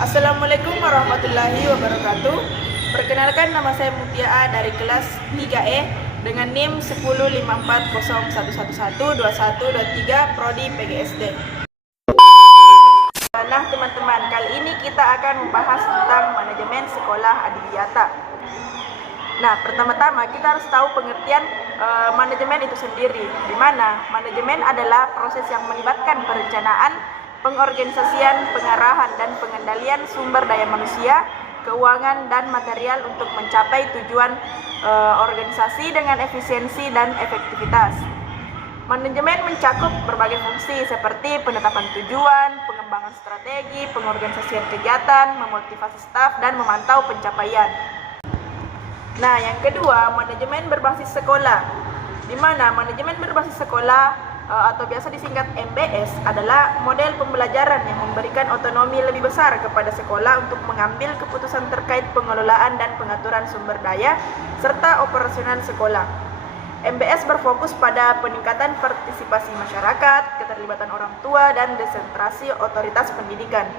Assalamualaikum warahmatullahi wabarakatuh. Perkenalkan, nama saya Mutia A dari kelas 3E dengan NIM 105401112123 Prodi PGSD. Nah teman-teman, kali ini kita akan membahas tentang manajemen sekolah adiwiyata. Nah, pertama-tama kita harus tahu pengertian manajemen itu sendiri, di mana manajemen adalah proses yang melibatkan perencanaan, pengorganisasian, pengarahan, dan pengendalian sumber daya manusia, keuangan, dan material untuk mencapai tujuan organisasi dengan efisiensi dan efektivitas. Manajemen mencakup berbagai fungsi seperti penetapan tujuan, pengembangan strategi, pengorganisasian kegiatan, memotivasi staf, dan memantau pencapaian. Nah, yang kedua, manajemen berbasis sekolah, di mana manajemen berbasis sekolah atau biasa disingkat MBS adalah model pembelajaran yang memberikan otonomi lebih besar kepada sekolah untuk mengambil keputusan terkait pengelolaan dan pengaturan sumber daya serta operasional sekolah. MBS berfokus pada peningkatan partisipasi masyarakat, keterlibatan orang tua, dan desentralisasi otoritas pendidikan.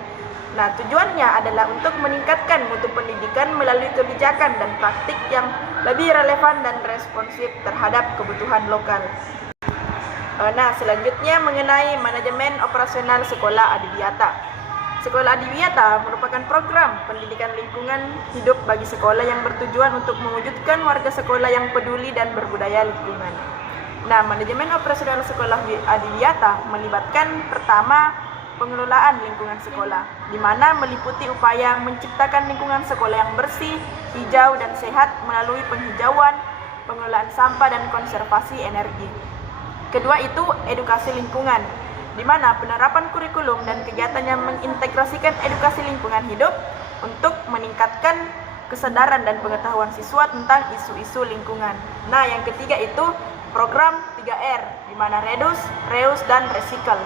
Nah, tujuannya adalah untuk meningkatkan mutu pendidikan melalui kebijakan dan praktik yang lebih relevan dan responsif terhadap kebutuhan lokal. Nah, selanjutnya mengenai manajemen operasional sekolah adiwiyata. Sekolah adiwiyata merupakan program pendidikan lingkungan hidup bagi sekolah yang bertujuan untuk mewujudkan warga sekolah yang peduli dan berbudaya lingkungan. Nah, manajemen operasional sekolah adiwiyata melibatkan pertama, pengelolaan lingkungan sekolah, di mana meliputi upaya menciptakan lingkungan sekolah yang bersih, hijau, dan sehat melalui penghijauan, pengelolaan sampah, dan konservasi energi. Kedua itu edukasi lingkungan, di mana penerapan kurikulum dan kegiatan yang mengintegrasikan edukasi lingkungan hidup untuk meningkatkan kesadaran dan pengetahuan siswa tentang isu-isu lingkungan. Nah, yang ketiga itu program 3R, di mana reduce, reuse, dan recycle.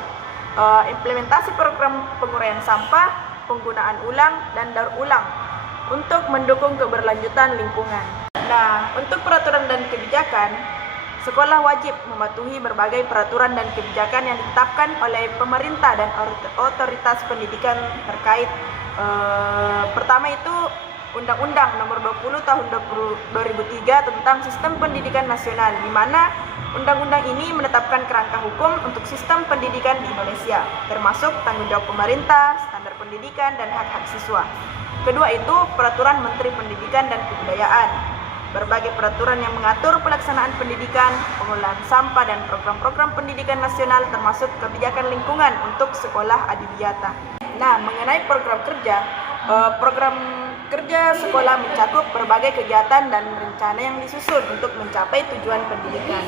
Implementasi program penguraian sampah, penggunaan ulang, dan daur ulang untuk mendukung keberlanjutan lingkungan. Nah, untuk peraturan dan kebijakan, sekolah wajib mematuhi berbagai peraturan dan kebijakan yang ditetapkan oleh pemerintah dan otoritas pendidikan terkait. Pertama itu Undang-Undang Nomor 20 Tahun 2003 tentang Sistem Pendidikan Nasional, di mana undang-undang ini menetapkan kerangka hukum untuk sistem pendidikan di Indonesia, termasuk tanggung jawab pemerintah, standar pendidikan, dan hak-hak siswa. Kedua itu Peraturan Menteri Pendidikan dan Kebudayaan, berbagai peraturan yang mengatur pelaksanaan pendidikan, pengelolaan sampah, dan program-program pendidikan nasional, termasuk kebijakan lingkungan untuk sekolah adiwiyata. Nah, mengenai program kerja sekolah mencakup berbagai kegiatan dan rencana yang disusun untuk mencapai tujuan pendidikan.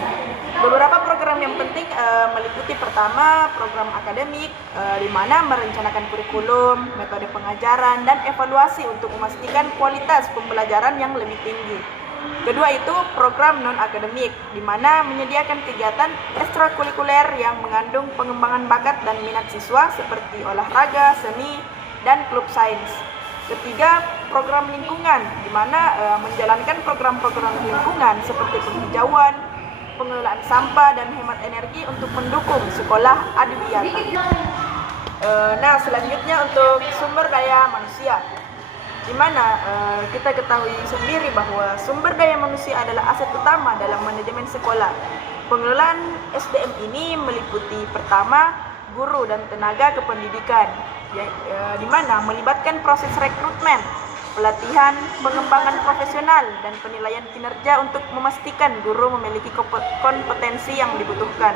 Beberapa program yang penting meliputi pertama, program akademik, di mana merencanakan kurikulum, metode pengajaran, dan evaluasi untuk memastikan kualitas pembelajaran yang lebih tinggi. Kedua itu program non-akademik, di mana menyediakan kegiatan ekstrakurikuler yang mengandung pengembangan bakat dan minat siswa seperti olahraga, seni, dan klub sains. Ketiga, program lingkungan, di mana menjalankan program-program lingkungan seperti penghijauan, pengelolaan sampah, dan hemat energi untuk mendukung sekolah adiwiyata. Nah, selanjutnya untuk sumber daya manusia, di mana kita ketahui sendiri bahwa sumber daya manusia adalah aset utama dalam manajemen sekolah. Pengelolaan SDM ini meliputi pertama, guru dan tenaga kependidikan, di mana melibatkan proses rekrutmen, pelatihan, pengembangan profesional, dan penilaian kinerja untuk memastikan guru memiliki kompetensi yang dibutuhkan.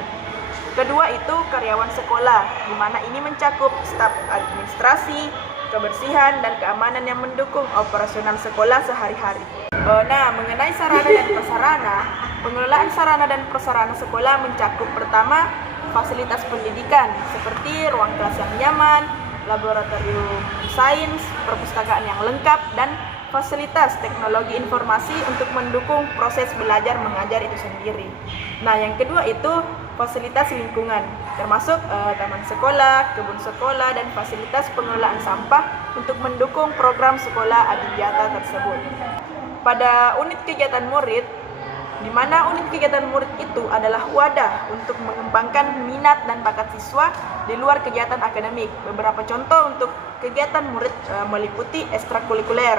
Kedua itu karyawan sekolah, di mana ini mencakup staf administrasi, kebersihan, dan keamanan yang mendukung operasional sekolah sehari-hari. Nah, mengenai sarana dan prasarana, pengelolaan sarana dan prasarana sekolah mencakup pertama, fasilitas pendidikan seperti ruang kelas yang nyaman, laboratorium sains, perpustakaan yang lengkap, dan fasilitas teknologi informasi untuk mendukung proses belajar mengajar itu sendiri. Nah, yang kedua itu fasilitas lingkungan, termasuk taman sekolah, kebun sekolah, dan fasilitas pengelolaan sampah untuk mendukung program sekolah adiwiyata tersebut. Pada unit kegiatan murid, di mana unit kegiatan murid itu adalah wadah untuk mengembangkan minat dan bakat siswa di luar kegiatan akademik. Beberapa contoh untuk kegiatan murid meliputi ekstrakurikuler,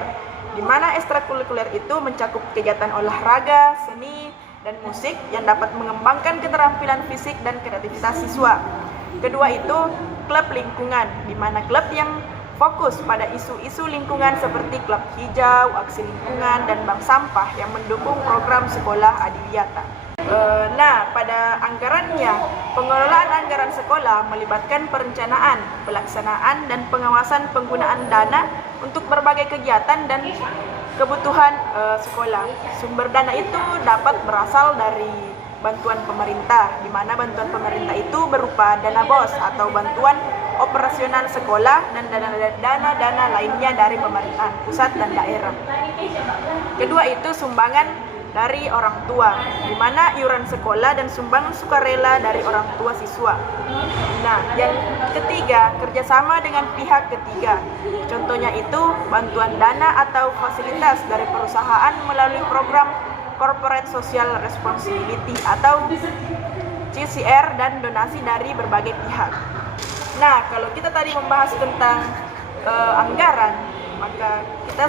di mana ekstrakurikuler itu mencakup kegiatan olahraga, seni, dan musik yang dapat mengembangkan keterampilan fisik dan kreativitas siswa. Kedua itu klub lingkungan, di mana klub yang fokus pada isu-isu lingkungan seperti klub hijau, aksi lingkungan, dan bank sampah yang mendukung program sekolah adiwiyata. Nah, pada anggarannya, pengelolaan anggaran sekolah melibatkan perencanaan, pelaksanaan, dan pengawasan penggunaan dana untuk berbagai kegiatan dan kebutuhan sekolah. Sumber dana itu dapat berasal dari bantuan pemerintah, di mana bantuan pemerintah itu berupa dana BOS atau bantuan operasional sekolah dan dana-dana lainnya dari pemerintahan pusat dan daerah. Kedua itu sumbangan dari orang tua, di mana iuran sekolah dan sumbangan sukarela dari orang tua siswa. Nah, yang ketiga, kerjasama dengan pihak ketiga. Contohnya itu bantuan dana atau fasilitas dari perusahaan melalui program Corporate Social Responsibility atau CSR dan donasi dari berbagai pihak. Nah, kalau kita tadi membahas tentang anggaran, maka kita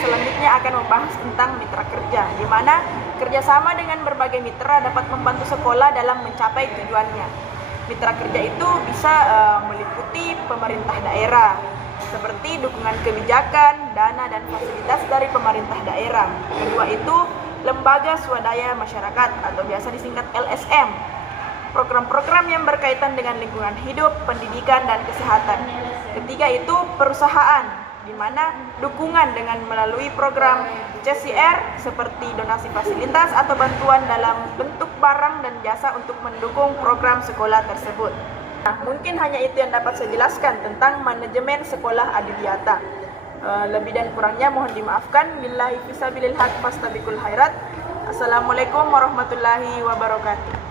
selanjutnya akan membahas tentang mitra kerja, di mana kerjasama dengan berbagai mitra dapat membantu sekolah dalam mencapai tujuannya. Mitra kerja itu bisa meliputi pemerintah daerah, seperti dukungan kebijakan, dana, dan fasilitas dari pemerintah daerah. Kedua itu lembaga swadaya masyarakat atau biasa disingkat LSM. Program-program yang berkaitan dengan lingkungan hidup, pendidikan, dan kesehatan. Ketiga itu perusahaan, di mana dukungan dengan melalui program CSR seperti donasi fasilitas atau bantuan dalam bentuk barang dan jasa untuk mendukung program sekolah tersebut. Nah, mungkin hanya itu yang dapat saya jelaskan tentang manajemen sekolah adiwiyata. Lebih dan kurangnya mohon dimaafkan. Billahi fisabilil haq fastabiqul khairat. Assalamualaikum warahmatullahi wabarakatuh.